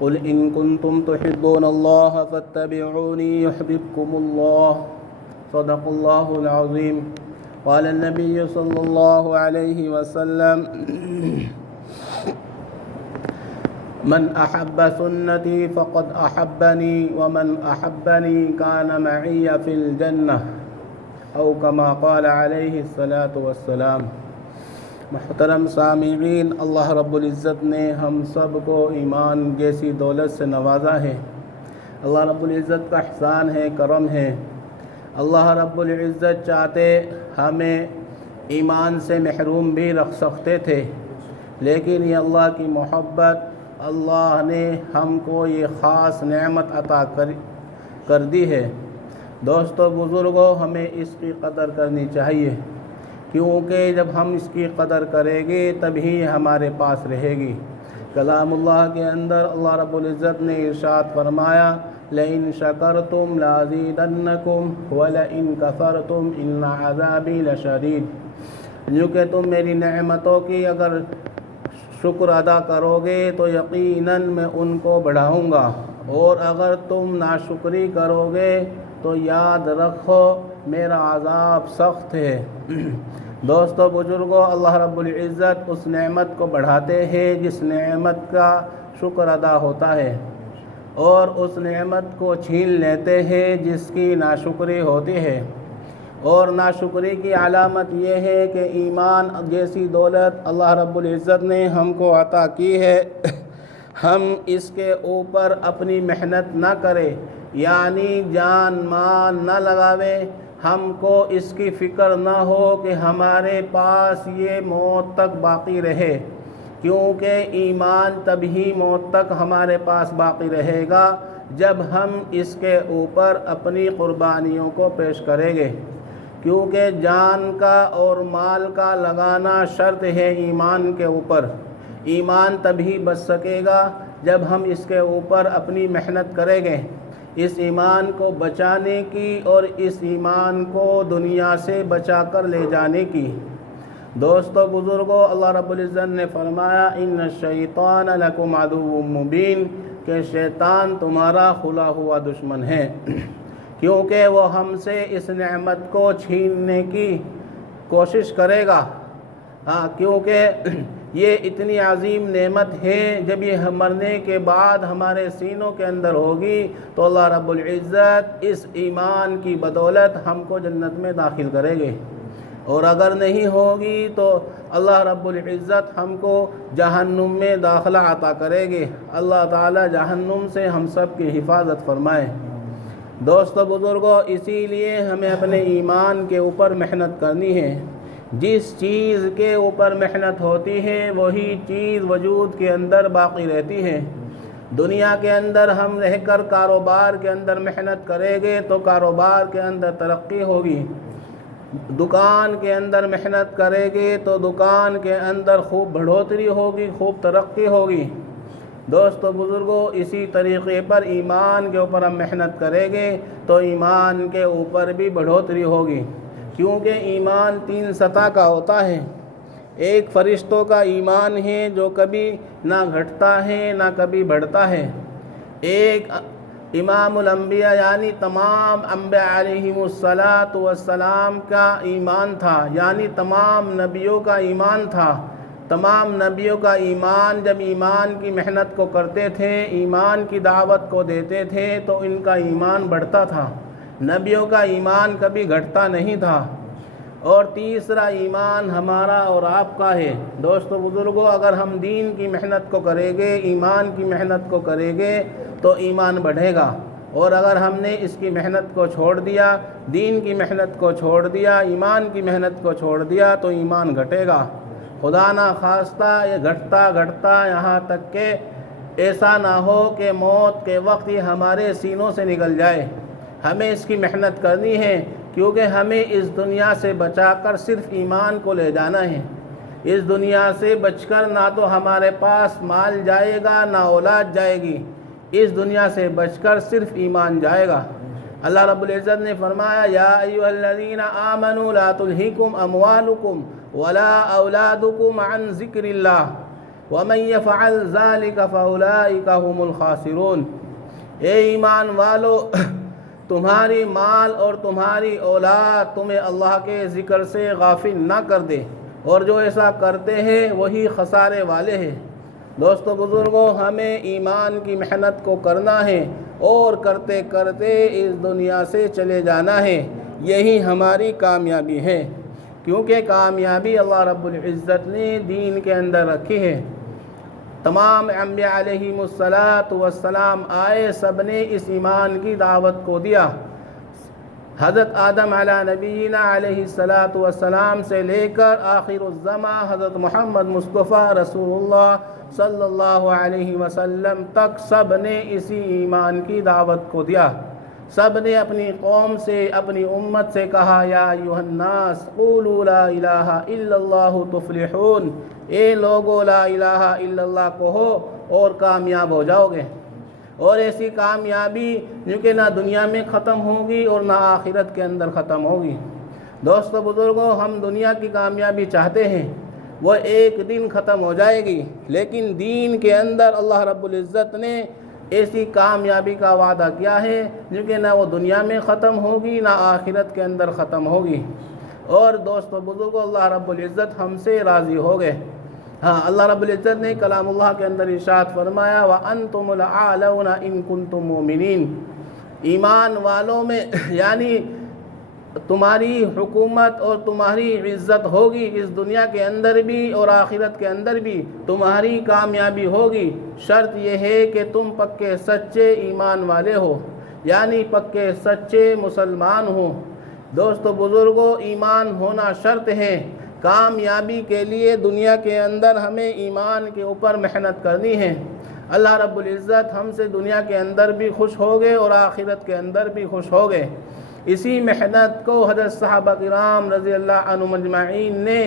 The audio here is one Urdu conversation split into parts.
قل إن كنتم تحبون الله فاتبعوني يحببكم الله صدق الله العظيم. قال النبي صلى الله عليه وسلم من أحب سنتي فقد أحبني ومن أحبني كان معي في الجنة أو كما قال عليه الصلاة والسلام. محترم سامعین، اللہ رب العزت نے ہم سب کو ایمان جیسی دولت سے نوازا ہے. اللہ رب العزت کا احسان ہے، کرم ہے. اللہ رب العزت چاہتے ہمیں ایمان سے محروم بھی رکھ سکتے تھے، لیکن یہ اللہ کی محبت، اللہ نے ہم کو یہ خاص نعمت عطا کر دی ہے. دوستو بزرگوں، ہمیں اس کی قدر کرنی چاہیے، کیونکہ جب ہم اس کی قدر کریں گے تبھی ہمارے پاس رہے گی. کلام اللہ کے اندر اللہ رب العزت نے ارشاد فرمایا لئن شکرتم لازیدنکم ولئن کفرتم ان عذابی لشدید. جو کہ تم میری نعمتوں کی اگر شکر ادا کرو گے تو یقیناً میں ان کو بڑھاؤں گا، اور اگر تم ناشکری کرو گے تو یاد رکھو میرا عذاب سخت ہے. دوستو بزرگوں، اللہ رب العزت اس نعمت کو بڑھاتے ہیں جس نعمت کا شکر ادا ہوتا ہے، اور اس نعمت کو چھین لیتے ہیں جس کی ناشکری ہوتی ہے. اور ناشکری کی علامت یہ ہے کہ ایمان جیسی دولت اللہ رب العزت نے ہم کو عطا کی ہے، ہم اس کے اوپر اپنی محنت نہ کریں، یعنی جان مال نہ لگاوے. ہم کو اس کی فکر نہ ہو کہ ہمارے پاس یہ موت تک باقی رہے، کیونکہ ایمان تبھی موت تک ہمارے پاس باقی رہے گا جب ہم اس کے اوپر اپنی قربانیوں کو پیش کریں گے. کیونکہ جان کا اور مال کا لگانا شرط ہے ایمان کے اوپر. ایمان تبھی بچ سکے گا جب ہم اس کے اوپر اپنی محنت کریں گے، اس ایمان کو بچانے کی اور اس ایمان کو دنیا سے بچا کر لے جانے کی. دوستو بزرگوں، اللہ رب العزت نے فرمایا ان الشیطان لکم عدو مبین، کہ شیطان تمہارا کھلا ہوا دشمن ہے، کیونکہ وہ ہم سے اس نعمت کو چھیننے کی کوشش کرے گا. کیونکہ یہ اتنی عظیم نعمت ہے، جب یہ مرنے کے بعد ہمارے سینوں کے اندر ہوگی تو اللہ رب العزت اس ایمان کی بدولت ہم کو جنت میں داخل کرے گے، اور اگر نہیں ہوگی تو اللہ رب العزت ہم کو جہنم میں داخلہ عطا کرے گے. اللہ تعالی جہنم سے ہم سب کی حفاظت فرمائے. دوستو بزرگوں، اسی لیے ہمیں اپنے ایمان کے اوپر محنت کرنی ہے. جس چیز کے اوپر محنت ہوتی ہے وہی چیز وجود کے اندر باقی رہتی ہے. دنیا کے اندر ہم رہ کر کاروبار کے اندر محنت کریں گے تو کاروبار کے اندر ترقی ہوگی. دکان کے اندر محنت کریں گے تو دکان کے اندر خوب بڑھوتری ہوگی، خوب ترقی ہوگی. دوستو بزرگوں، اسی طریقے پر ایمان کے اوپر ہم محنت کریں گے تو ایمان کے اوپر بھی بڑھوتری ہوگی. کیونکہ ایمان 3 سطح کا ہوتا ہے. ایک فرشتوں کا ایمان ہے جو کبھی نہ گھٹتا ہے نہ کبھی بڑھتا ہے. ایک امام الانبیاء یعنی تمام انبیاء علیہم الصلاۃ والسلام کا ایمان تھا، یعنی تمام نبیوں کا ایمان تھا. تمام نبیوں کا ایمان جب ایمان کی محنت کو کرتے تھے، ایمان کی دعوت کو دیتے تھے تو ان کا ایمان بڑھتا تھا. نبیوں کا ایمان کبھی گھٹتا نہیں تھا. اور تیسرا ایمان ہمارا اور آپ کا ہے. دوستو بزرگوں، اگر ہم دین کی محنت کو کریں گے، ایمان کی محنت کو کریں گے تو ایمان بڑھے گا، اور اگر ہم نے اس کی محنت کو چھوڑ دیا، دین کی محنت کو چھوڑ دیا، ایمان کی محنت کو چھوڑ دیا تو ایمان گھٹے گا. خدا نہ خواستہ یہ گھٹتا گھٹتا یہاں تک کہ ایسا نہ ہو کہ موت کے وقت یہ ہمارے سینوں سے نکل جائے. ہمیں اس کی محنت کرنی ہے، کیونکہ ہمیں اس دنیا سے بچا کر صرف ایمان کو لے جانا ہے. اس دنیا سے بچ کر نہ تو ہمارے پاس مال جائے گا نہ اولاد جائے گی. اس دنیا سے بچ کر صرف ایمان جائے گا. اللہ رب العزت نے فرمایا یا ایھا الذین آمنوا لا تلہکم اموالکم ولا اولادکم عن ذکر اللہ، وَمَن يَفْعَلْ ذَلِكَ فَأُولَٰئِكَ هُمُ الْخَاسِرُونَ۔ اے ایمان والو، تمہاری مال اور تمہاری اولاد تمہیں اللہ کے ذکر سے غافل نہ کر دے، اور جو ایسا کرتے ہیں وہی خسارے والے ہیں۔ دوستو بزرگوں، ہمیں ایمان کی محنت کو کرنا ہے اور کرتے کرتے اس دنیا سے چلے جانا ہے، یہی ہماری کامیابی ہے، کیونکہ کامیابی اللہ رب العزت نے دین کے اندر رکھی ہے۔ تمام انبیاء علیہم السلام آئے، سب نے اس ایمان کی دعوت کو دیا۔ حضرت آدم علیہ نبینا علیہ السلام سے لے کر آخر الزماں حضرت محمد مصطفیٰ رسول اللہ صلی اللہ علیہ وسلم تک سب نے اسی ایمان کی دعوت کو دیا۔ سب نے اپنی قوم سے، اپنی امت سے کہا، یا ایھا الناس قولوا لا الہ الا اللہ تفلحون، اے لوگو لا الہ الا اللہ کہو اور کامیاب ہو جاؤ گے۔ اور ایسی کامیابی جو کہ نہ دنیا میں ختم ہوگی اور نہ آخرت کے اندر ختم ہوگی۔ دوستو بزرگوں، ہم دنیا کی کامیابی چاہتے ہیں، وہ ایک دن ختم ہو جائے گی، لیکن دین کے اندر اللہ رب العزت نے ایسی کامیابی کا وعدہ کیا ہے جو کہ نہ وہ دنیا میں ختم ہوگی نہ آخرت کے اندر ختم ہوگی۔ اور دوستو بزرگوں، اللہ رب العزت ہم سے راضی ہو گئے۔ ہاں، اللہ رب العزت نے کلام اللہ کے اندر ارشاد فرمایا، وَأَنْتُمُ الْأَعْلَوْنَ إِن كُنتُم مُؤْمِنِينَ۔ ایمان والوں میں یعنی تمہاری حکومت اور تمہاری عزت ہوگی، اس دنیا کے اندر بھی اور آخرت کے اندر بھی تمہاری کامیابی ہوگی، شرط یہ ہے کہ تم پکے سچے ایمان والے ہو، یعنی پکے سچے مسلمان ہو۔ دوستو بزرگوں، ایمان ہونا شرط ہے۔ کامیابی کے لیے دنیا کے اندر ہمیں ایمان کے اوپر محنت کرنی ہے۔ اللہ رب العزت ہم سے دنیا کے اندر بھی خوش ہو گئے اور آخرت کے اندر بھی خوش ہو گئے۔ اسی محنت کو حضرت صحابہ کرام رضی اللہ عنہم اجمعین نے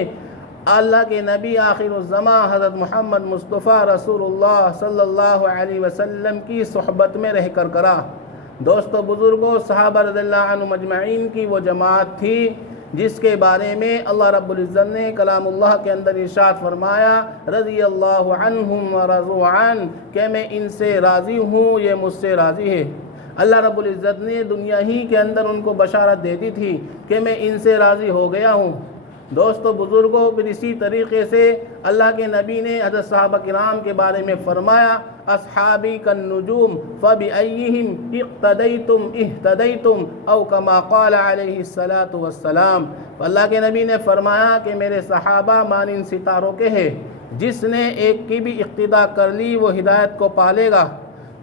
اللہ کے نبی آخر الزماں حضرت محمد مصطفیٰ رسول اللہ صلی اللہ علیہ وسلم کی صحبت میں رہ کر کرا۔ دوستو بزرگوں، صحابہ رضی اللہ عنہم اجمعین کی وہ جماعت تھی جس کے بارے میں اللہ رب العزت نے کلام اللہ کے اندر ارشاد فرمایا، رضی اللہ عنہم ورضوا عنہ، کہ میں ان سے راضی ہوں، یہ مجھ سے راضی ہے۔ اللہ رب العزت نے دنیا ہی کے اندر ان کو بشارت دے دی تھی کہ میں ان سے راضی ہو گیا ہوں۔ دوستو بزرگوں، پھر اسی طریقے سے اللہ کے نبی نے حضرت صحابہ کرام کے بارے میں فرمایا، اصحابی کالنجوم فبأیہم اقتدیتم اہتدیتم، او کما قال علیہ السلام۔ اللہ کے نبی نے فرمایا کہ میرے صحابہ مانند ستاروں کے ہیں، جس نے ایک کی بھی اقتداء کر لی وہ ہدایت کو پالے گا۔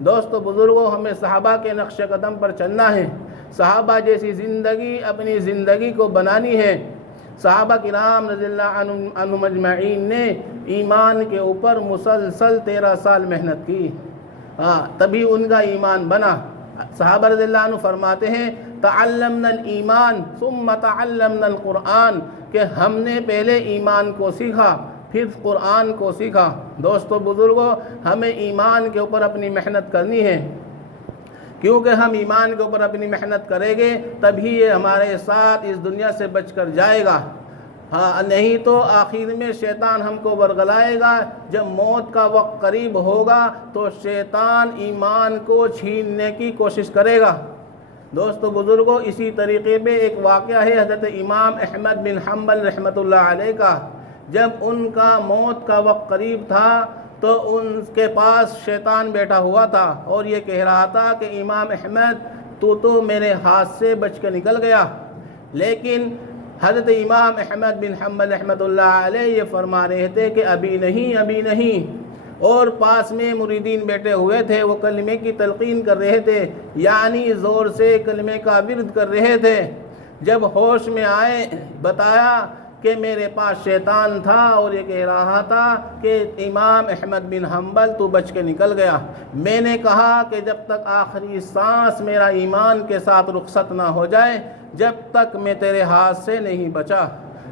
دوستو بزرگوں، ہمیں صحابہ کے نقش قدم پر چلنا ہے، صحابہ جیسی زندگی اپنی زندگی کو بنانی ہے۔ صحابہ کرام رضی اللہ عنہم اجمعین نے ایمان کے اوپر مسلسل 13 سال محنت کی، تبھی ان کا ایمان بنا۔ صحابہ رضی اللہ عنہ فرماتے ہیں، تعلمنا الایمان ثم تعلمنا القرآن، کہ ہم نے پہلے ایمان کو سیکھا پھر قرآن کو سیکھا۔ دوستو بزرگوں، ہمیں ایمان کے اوپر اپنی محنت کرنی ہے، کیونکہ ہم ایمان کے اوپر اپنی محنت کریں گے تبھی یہ ہمارے ساتھ اس دنیا سے بچ کر جائے گا۔ نہیں تو آخر میں شیطان ہم کو ورغلائے گا۔ جب موت کا وقت قریب ہوگا تو شیطان ایمان کو چھیننے کی کوشش کرے گا۔ دوستو بزرگوں، اسی طریقے پہ ایک واقعہ ہے حضرت امام احمد بن حنبل رحمۃ اللہ علیہ کا۔ جب ان کا موت کا وقت قریب تھا تو ان کے پاس شیطان بیٹھا ہوا تھا اور یہ کہہ رہا تھا کہ امام احمد تو میرے ہاتھ سے بچ کے نکل گیا، لیکن حضرت امام احمد بن حنبل رحمۃ اللہ علیہ یہ فرما رہے تھے کہ ابھی نہیں، ابھی نہیں۔ اور پاس میں مریدین بیٹھے ہوئے تھے، وہ کلمے کی تلقین کر رہے تھے، یعنی زور سے کلمے کا ورد کر رہے تھے۔ جب ہوش میں آئے بتایا کہ میرے پاس شیطان تھا اور یہ کہہ رہا تھا کہ امام احمد بن حنبل تو بچ کے نکل گیا۔ میں نے کہا کہ جب تک آخری سانس میرا ایمان کے ساتھ رخصت نہ ہو جائے جب تک میں تیرے ہاتھ سے نہیں بچا۔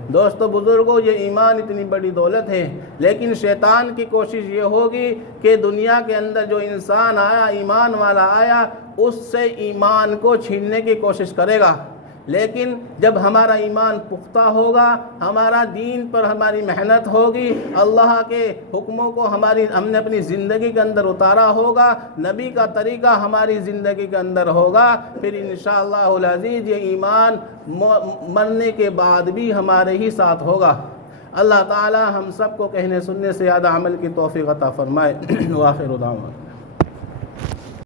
دوستو بزرگوں، یہ ایمان اتنی بڑی دولت ہے، لیکن شیطان کی کوشش یہ ہوگی کہ دنیا کے اندر جو انسان آیا، ایمان والا آیا، اس سے ایمان کو چھیننے کی کوشش کرے گا۔ لیکن جب ہمارا ایمان پختہ ہوگا، ہمارا دین پر ہماری محنت ہوگی، اللہ کے حکموں کو ہم نے اپنی زندگی کے اندر اتارا ہوگا، نبی کا طریقہ ہماری زندگی کے اندر ہوگا، پھر انشاءاللہ العزیز یہ ایمان مرنے کے بعد بھی ہمارے ہی ساتھ ہوگا۔ اللہ تعالی ہم سب کو کہنے سننے سے زیادہ عمل کی توفیق عطا فرمائے۔ وآخر دعوانا